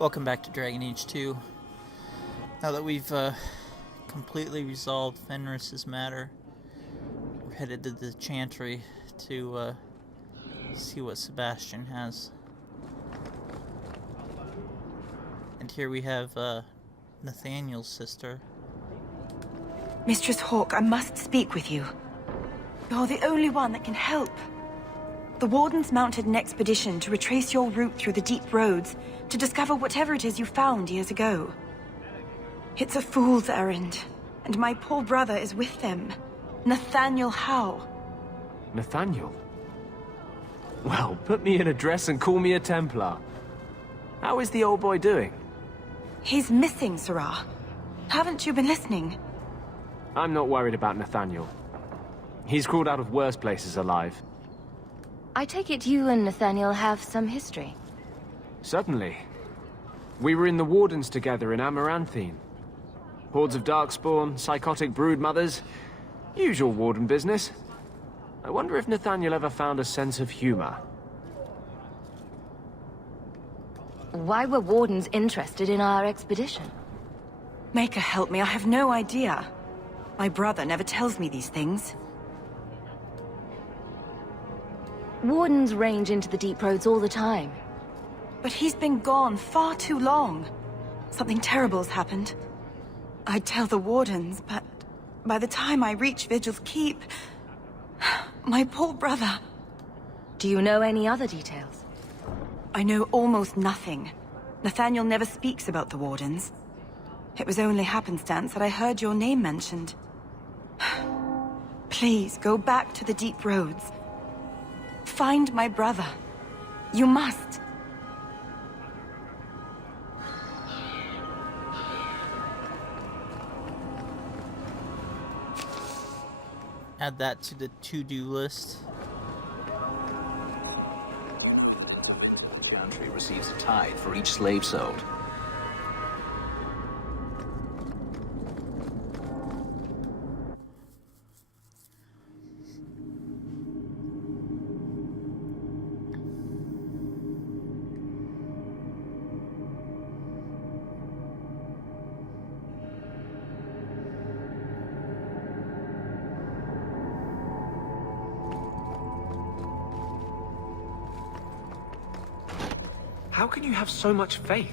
Welcome back to Dragon Age 2. Now that we've completely resolved Fenris's matter, we're headed to the Chantry to see what Sebastian has. And here we have Nathaniel's sister. Mistress Hawke, I must speak with you. You're the only one that can help. The Wardens mounted an expedition to retrace your route through the deep roads to discover whatever it is you found years ago. It's a fool's errand, and my poor brother is with them. Nathaniel Howe. Nathaniel? Well, put me in a dress and call me a Templar. How is the old boy doing? He's missing, Sirrah. Haven't you been listening? I'm not worried about Nathaniel. He's crawled out of worse places alive. I take it you and Nathaniel have some history. Certainly. We were in the Wardens together in Amaranthine. Hordes of Darkspawn, psychotic broodmothers. Usual Warden business. I wonder if Nathaniel ever found a sense of humor. Why were Wardens interested in our expedition? Maker help me, I have no idea. My brother never tells me these things. Wardens range into the deep roads all the time. But he's been gone far too long. Something terrible's happened. I'd tell the Wardens, but by the time I reach Vigil's Keep... my poor brother... Do you know any other details? I know almost nothing. Nathaniel never speaks about the Wardens. It was only happenstance that I heard your name mentioned. Please, go back to the deep roads. Find my brother. You must. Add that to the to-do list. Chantry receives a tithe for each slave sold. How can you have so much faith?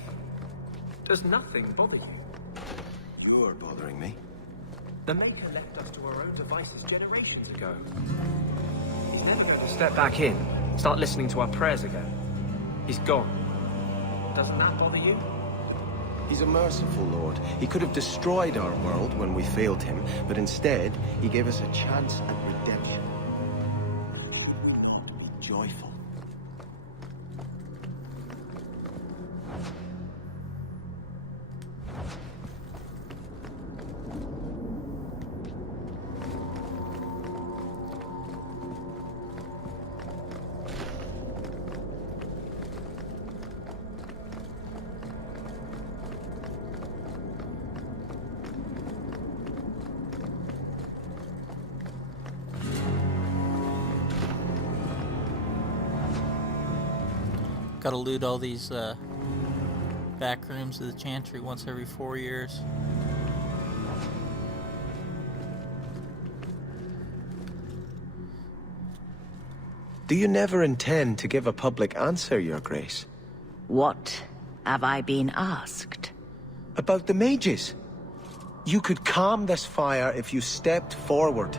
Does nothing bother you? You're bothering me. The Maker left us to our own devices generations ago. He's never going to step back in, start listening to our prayers again. He's gone. Doesn't that bother you? He's a merciful Lord. He could have destroyed our world when we failed him, but instead, he gave us a chance at redemption. Should we not be joyful? Gotta loot all these back rooms of the Chantry once every 4 years. Do you never intend to give a public answer, Your Grace? What have I been asked? About the mages. You could calm this fire if you stepped forward.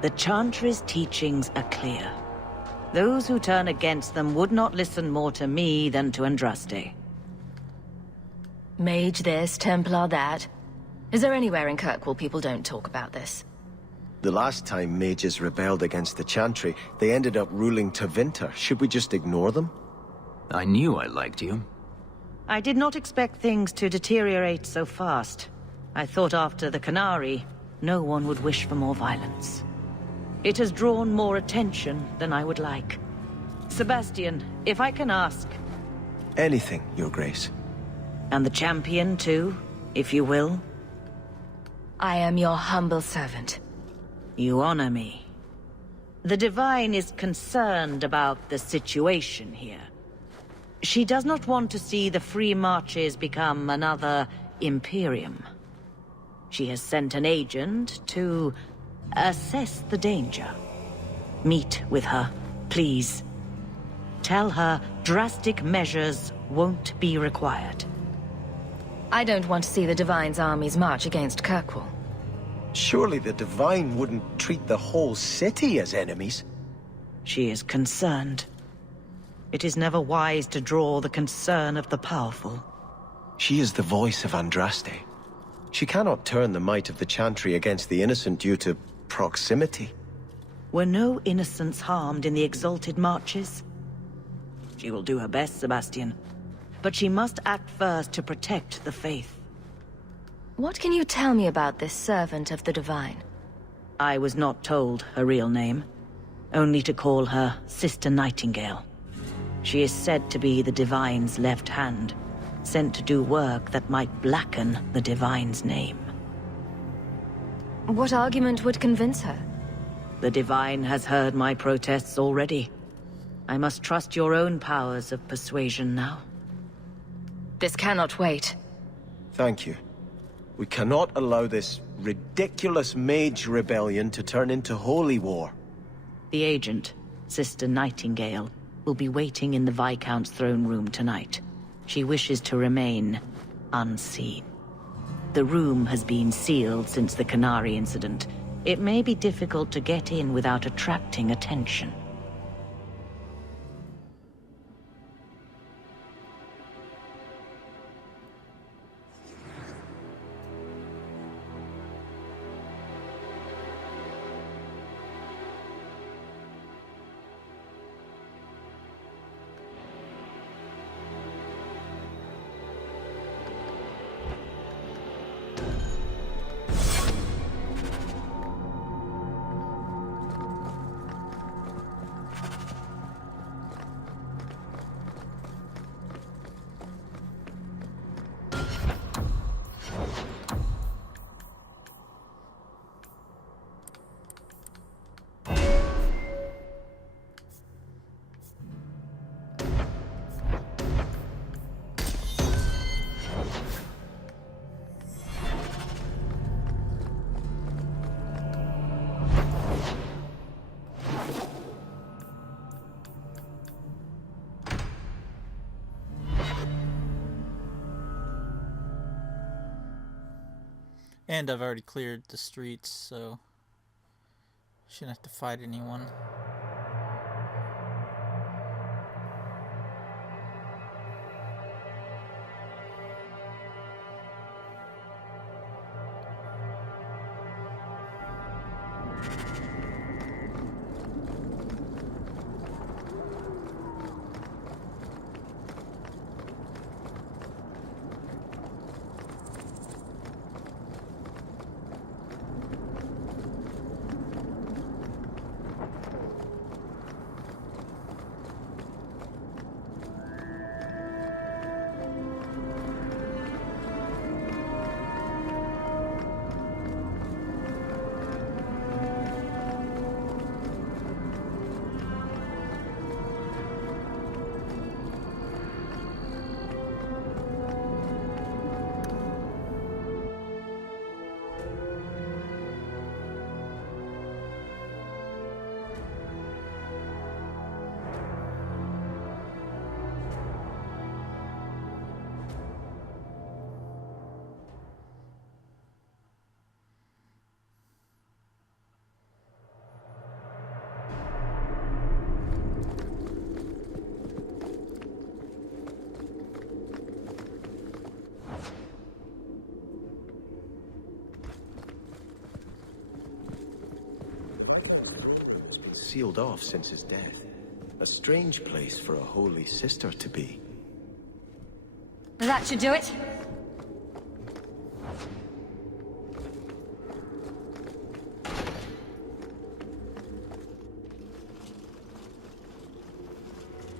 The Chantry's teachings are clear. Those who turn against them would not listen more to me than to Andraste. Mage this, Templar that. Is there anywhere in Kirkwall people don't talk about this? The last time mages rebelled against the Chantry, they ended up ruling Tevinter. Should we just ignore them? I knew I liked you. I did not expect things to deteriorate so fast. I thought after the Canary, no one would wish for more violence. It has drawn more attention than I would like. Sebastian, if I can ask... Anything, Your Grace. And the champion, too, if you will? I am your humble servant. You honor me. The Divine is concerned about the situation here. She does not want to see the Free Marches become another Imperium. She has sent an agent to assess the danger. Meet with her, please. Tell her drastic measures won't be required. I don't want to see the Divine's armies march against Kirkwall. Surely the Divine wouldn't treat the whole city as enemies. She is concerned. It is never wise to draw the concern of the powerful. She is the voice of Andraste. She cannot turn the might of the Chantry against the innocent due to proximity. Were no innocents harmed in the Exalted Marches? She will do her best, Sebastian. But she must act first to protect the faith. What can you tell me about this servant of the Divine? I was not told her real name. Only to call her Sister Nightingale. She is said to be the Divine's left hand, sent to do work that might blacken the Divine's name. What argument would convince her? The Divine has heard my protests already. I must trust your own powers of persuasion now. This cannot wait. Thank you. We cannot allow this ridiculous mage rebellion to turn into holy war. The agent, Sister Nightingale, will be waiting in the Viscount's throne room tonight. She wishes to remain unseen. The room has been sealed since the Canary incident. It may be difficult to get in without attracting attention. And I've already cleared the streets, so shouldn't have to fight anyone. Sealed off since his death. A strange place for a holy sister to be. That should do it.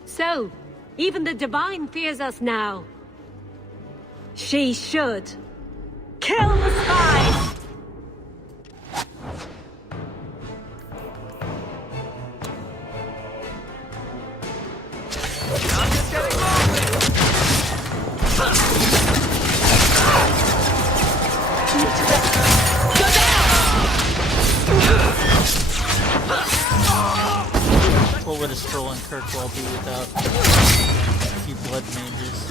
So, even the Divine fears us now. She should. Kill the spies! I'm just getting more! what would a stroll in Kirkwall be without a few blood mages?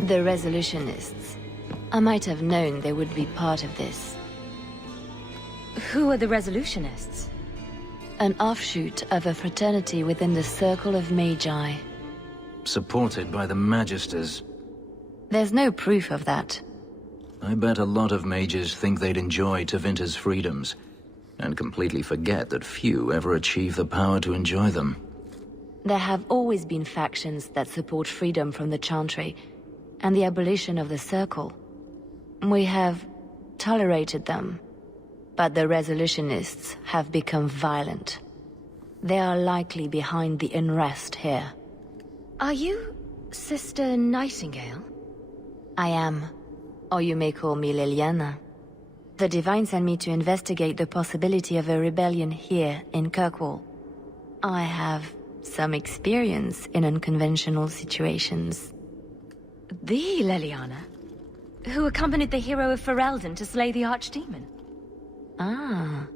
The Resolutionists. I might have known they would be part of this. Who are the Resolutionists? An offshoot of a fraternity within the Circle of Magi. Supported by the Magisters. There's no proof of that. I bet a lot of mages think they'd enjoy Tevinter's freedoms, and completely forget that few ever achieve the power to enjoy them. There have always been factions that support freedom from the Chantry, and the abolition of the Circle. We have tolerated them, but the Resolutionists have become violent. They are likely behind the unrest here. Are you Sister Nightingale? I am, or you may call me Leliana. The Divine sent me to investigate the possibility of a rebellion here in Kirkwall. I have some experience in unconventional situations. The Leliana? Who accompanied the Hero of Ferelden to slay the Archdemon? Ah,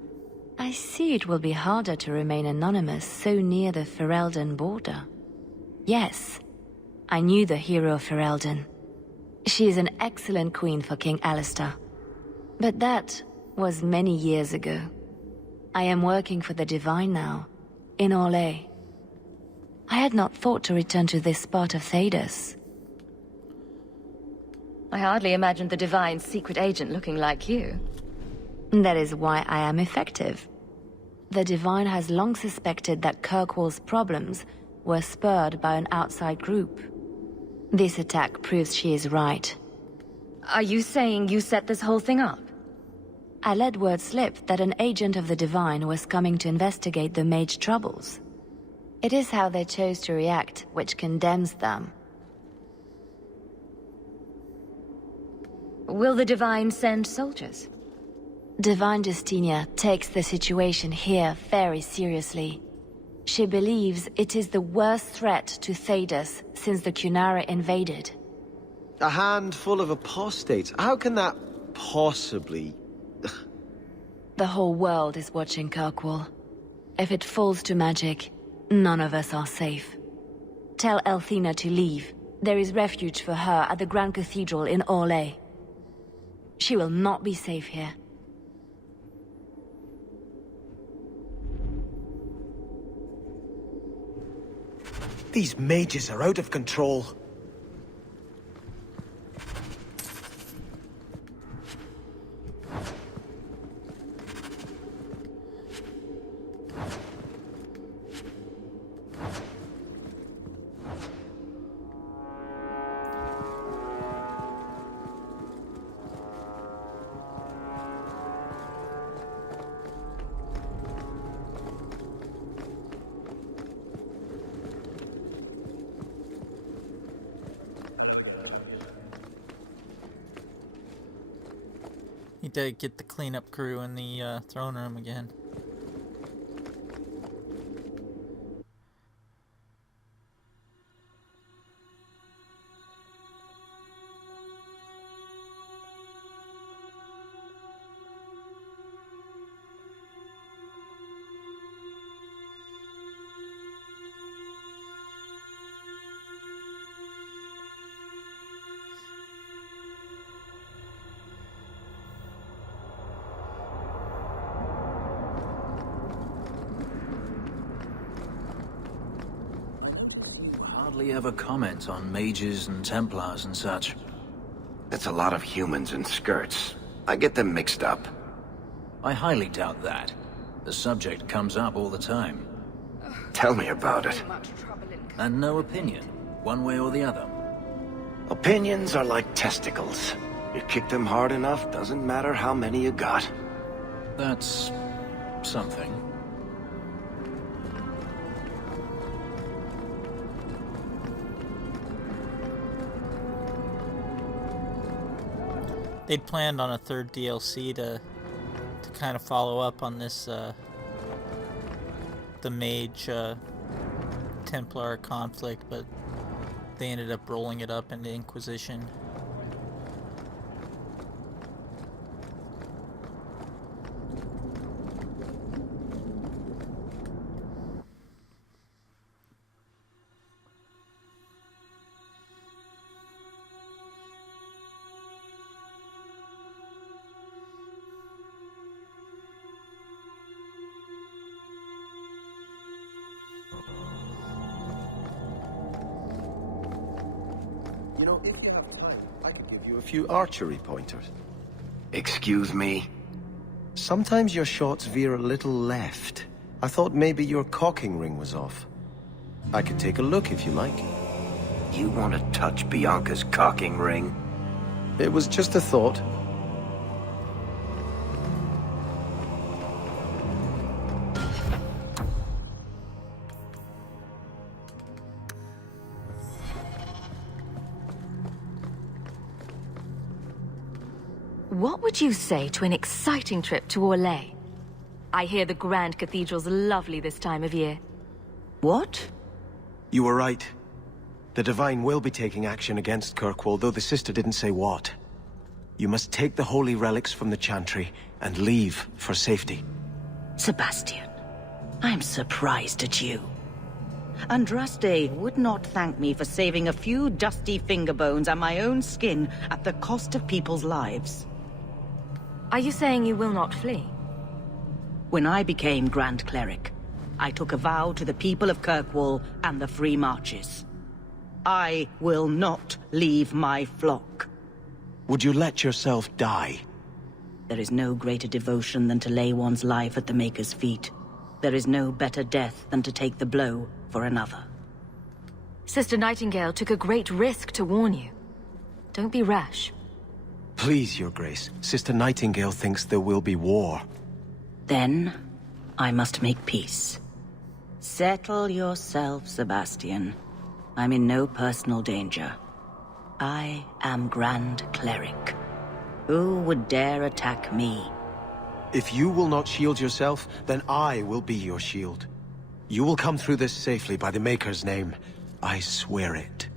I see it will be harder to remain anonymous so near the Ferelden border. Yes, I knew the Hero of Ferelden. She is an excellent queen for King Alistair. But that was many years ago. I am working for the Divine now, in Orlais. I had not thought to return to this part of Thedas. I hardly imagined the Divine's secret agent looking like you. That is why I am effective. The Divine has long suspected that Kirkwall's problems were spurred by an outside group. This attack proves she is right. Are you saying you set this whole thing up? I let word slip that an agent of the Divine was coming to investigate the mage troubles. It is how they chose to react which condemns them. Will the Divine send soldiers? Divine Justinia takes the situation here very seriously. She believes it is the worst threat to Thedas since the Cunara invaded. A handful of apostates? How can that possibly... The whole world is watching Kirkwall. If it falls to magic, none of us are safe. Tell Elthina to leave. There is refuge for her at the Grand Cathedral in Orlais. She will not be safe here. These mages are out of control. Need to get the cleanup crew in the throne room again. Hardly ever comment on mages and Templars and such. It's a lot of humans in skirts. I get them mixed up. I highly doubt that. The subject comes up all the time. Tell me about it. And no opinion, one way or the other. Opinions are like testicles. You kick them hard enough, doesn't matter how many you got. That's... something. they'd planned on a third DLC to kind of follow up on this the mage Templar conflict, but they ended up rolling it up into Inquisition. You know, if you have time, I could give you a few archery pointers. Excuse me? Sometimes your shots veer a little left. I thought maybe your cocking ring was off. I could take a look if you like. You want to touch Bianca's cocking ring? It was just a thought. What would you say to an exciting trip to Orlais? I hear the Grand Cathedral's lovely this time of year. What? You were right. The Divine will be taking action against Kirkwall, though the sister didn't say what. You must take the holy relics from the Chantry and leave for safety. Sebastian, I'm surprised at you. Andraste would not thank me for saving a few dusty finger bones and my own skin at the cost of people's lives. Are you saying you will not flee? When I became Grand Cleric, I took a vow to the people of Kirkwall and the Free Marches. I will not leave my flock. Would you let yourself die? There is no greater devotion than to lay one's life at the Maker's feet. There is no better death than to take the blow for another. Sister Nightingale took a great risk to warn you. Don't be rash. Please, Your Grace. Sister Nightingale thinks there will be war. Then, I must make peace. Settle yourself, Sebastian. I'm in no personal danger. I am Grand Cleric. Who would dare attack me? If you will not shield yourself, then I will be your shield. You will come through this safely by the Maker's name. I swear it.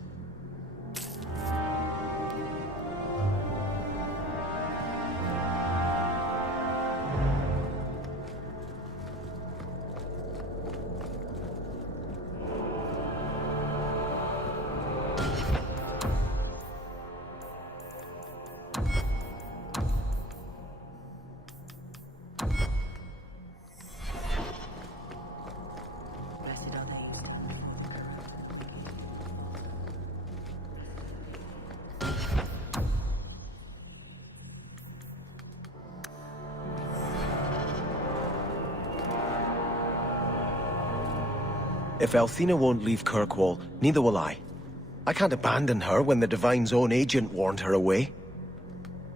If Althena won't leave Kirkwall, neither will I. I can't abandon her when the Divine's own agent warned her away.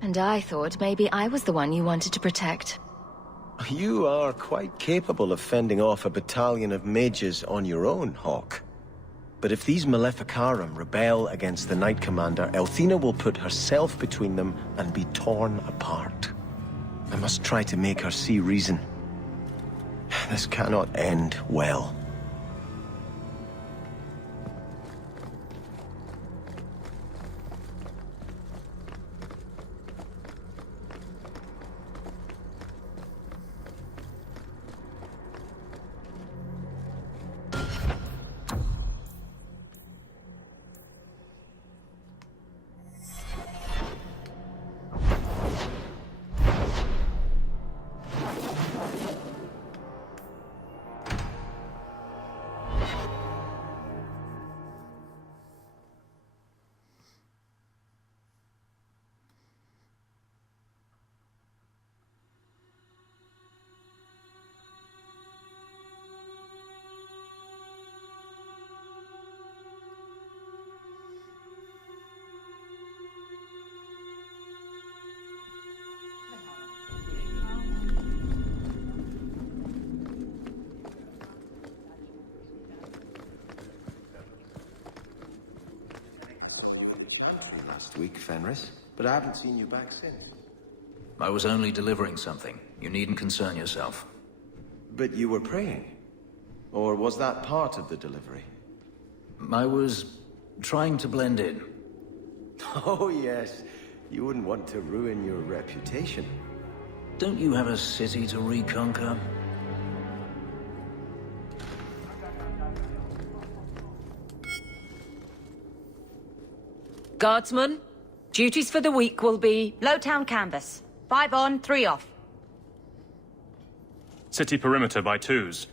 And I thought maybe I was the one you wanted to protect. You are quite capable of fending off a battalion of mages on your own, Hawke. But if these Maleficarum rebel against the Knight Commander, Althena will put herself between them and be torn apart. I must try to make her see reason. This cannot end well. Last week, Fenris. but I haven't seen you back since. I was only delivering something. You needn't concern yourself. But you were praying? Or was that part of the delivery? I was trying to blend in. Oh yes, you wouldn't want to ruin your reputation. Don't you have a city to reconquer? Guardsmen, duties for the week will be... Lowtown canvas. 5 on, 3 off. City perimeter by 2s.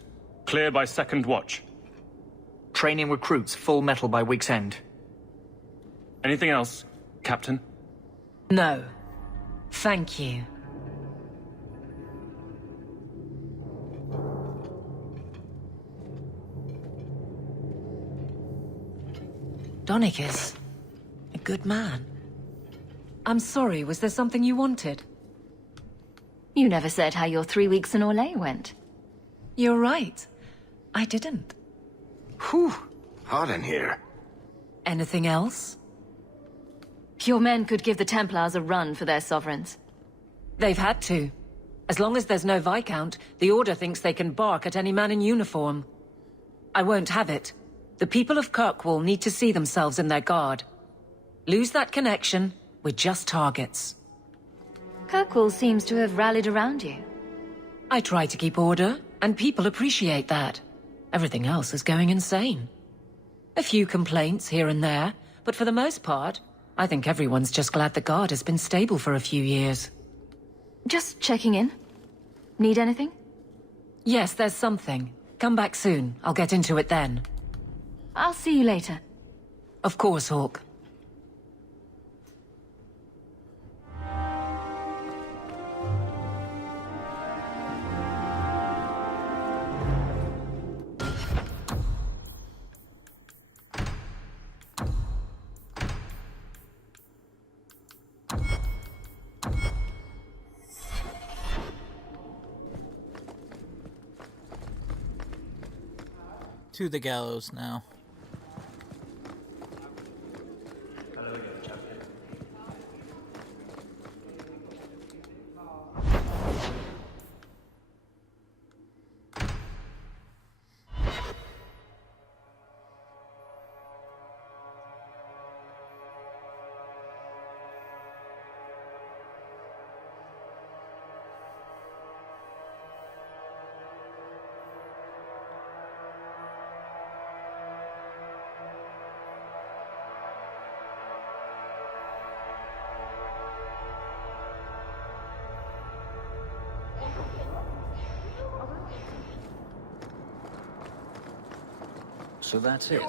Clear by 2nd watch. Training recruits full metal by week's end. Anything else, Captain? No. Thank you. Donicus. A good man. I'm sorry, was there something you wanted? You never said how your 3 weeks in Orlais went. You're right. I didn't. Whew. Hot in here. Anything else? Your men could give the Templars a run for their sovereigns. They've had to. As long as there's no Viscount, the Order thinks they can bark at any man in uniform. I won't have it. The people of Kirkwall need to see themselves in their guard. Lose that connection, we're just targets. Kirkwall seems to have rallied around you. I try to keep order, and people appreciate that. Everything else is going insane. A few complaints here and there, but for the most part, I think everyone's just glad the guard has been stable for a few years. Just checking in. Need anything? Yes, there's something. Come back soon. I'll get into it then. I'll see you later. Of course, Hawke. To the gallows now. So that's it.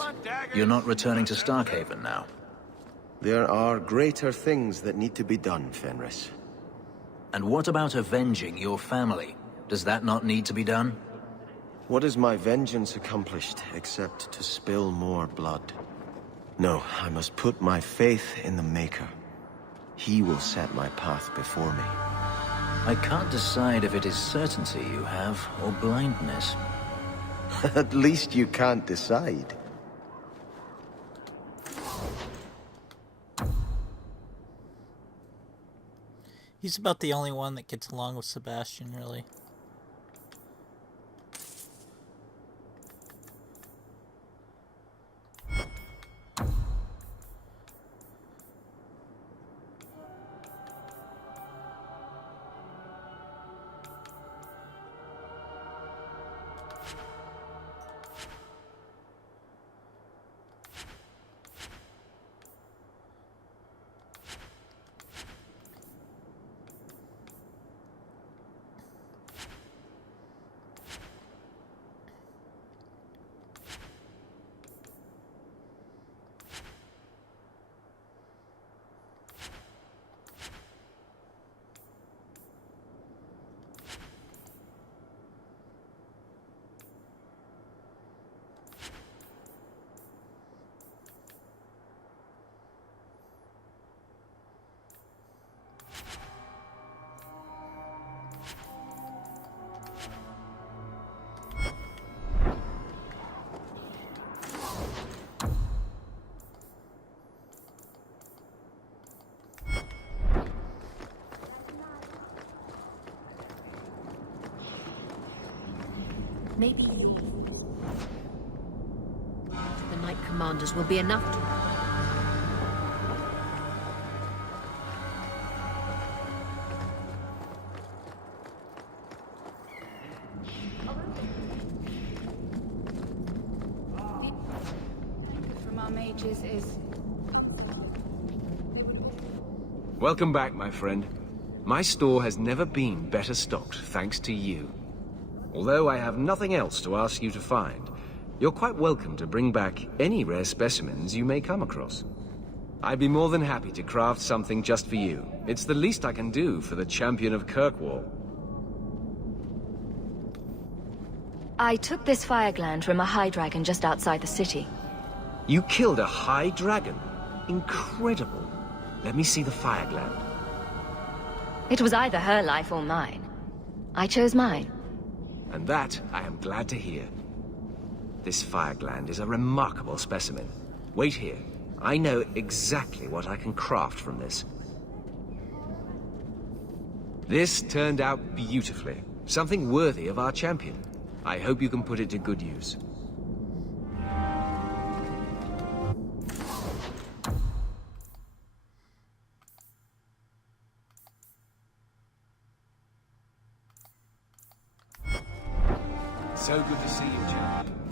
You're not returning to Starkhaven now. There are greater things that need to be done, Fenris. And what about avenging your family? Does that not need to be done? What has my vengeance accomplished, except to spill more blood? No, I must put my faith in the Maker. He will set my path before me. I can't decide if it is certainty you have, or blindness. At least you can't decide. He's about the only one that gets along with Sebastian, really. Maybe. The Knight Commanders will be enough to... From our mages is... Welcome back, my friend. My store has never been better stocked, thanks to you. Although I have nothing else to ask you to find, you're quite welcome to bring back any rare specimens you may come across. I'd be more than happy to craft something just for you. It's the least I can do for the champion of Kirkwall. I took this fire gland from a high dragon just outside the city. You killed a high dragon? Incredible. Let me see the fire gland. It was either her life or mine. I chose mine. And that I am glad to hear. This fire gland is a remarkable specimen. Wait here. I know exactly what I can craft from this. This turned out beautifully. Something worthy of our champion. I hope you can put it to good use. So good to see you, champion.